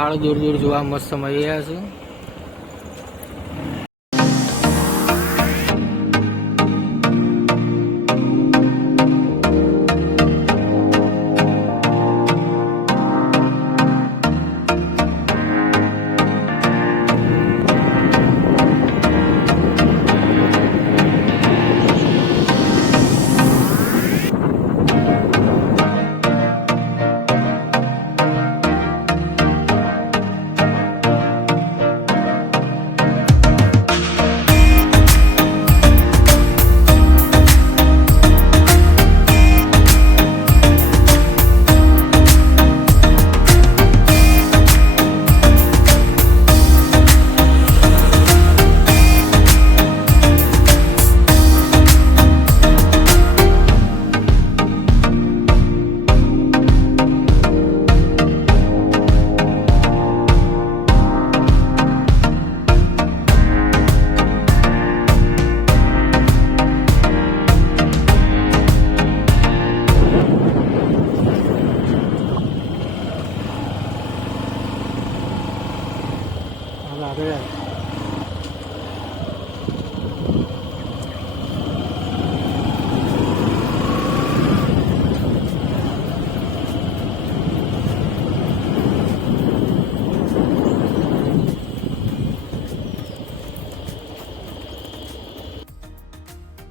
પહાડ દૂર દૂર જોવા મસ્ત મળી રહ્યા છે.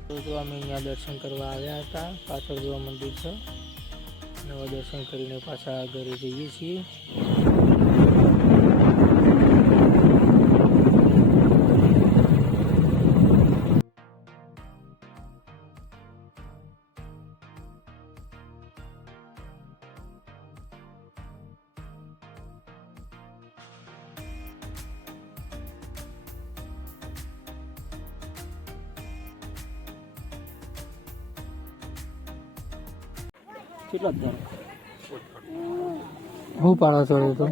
તો અમે અહીંયા દર્શન કરવા આવ્યા હતા. પાછળ જોવા મંદિર છે. નવા દર્શન કરીને પાછા ઘરે જઈએ છીએ. કેટલા ધારો હું પાળો ચોર્યો તો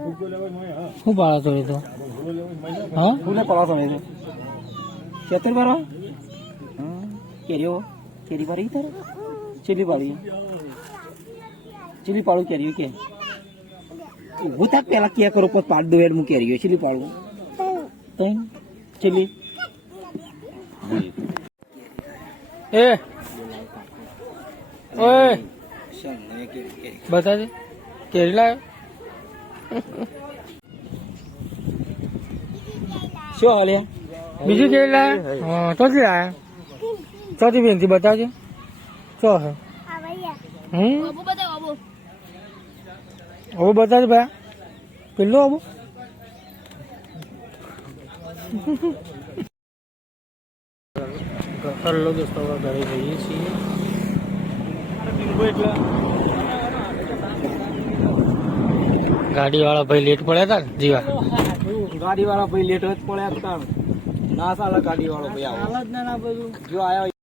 હું પાળો ચોર્યો તો હા ફૂલે પડા તમે છે ખેતર બારા કેરીઓ કેરી પાડી તારે ચીલી પાડી ચીલી પાડું કેરીઓ કે હું તાક પેલા કે કરો પોત પાડ દો એડ હું કેરીઓ ચીલી પાડું તઈ ચીલી એ ઓય બતાજે કેરી લાવ્યો શું હાલે બીજી કેરી લાવ્યો હા ચોથી લાવ્યા ચોથી બેનથી બતાવજે ચો હે હવે બતાવજે ભાઈ પેલું આવું હલો દોસ્તો ઘરે જઈએ છીએ. ગાડી વાળા ભાઈ લેટ પડ્યા હતા ને જીવા ગાડી વાળા ભાઈ લેટ જ પડ્યા હતા ના ચાલે ગાડી વાળો ભાઈ આવો જો આયા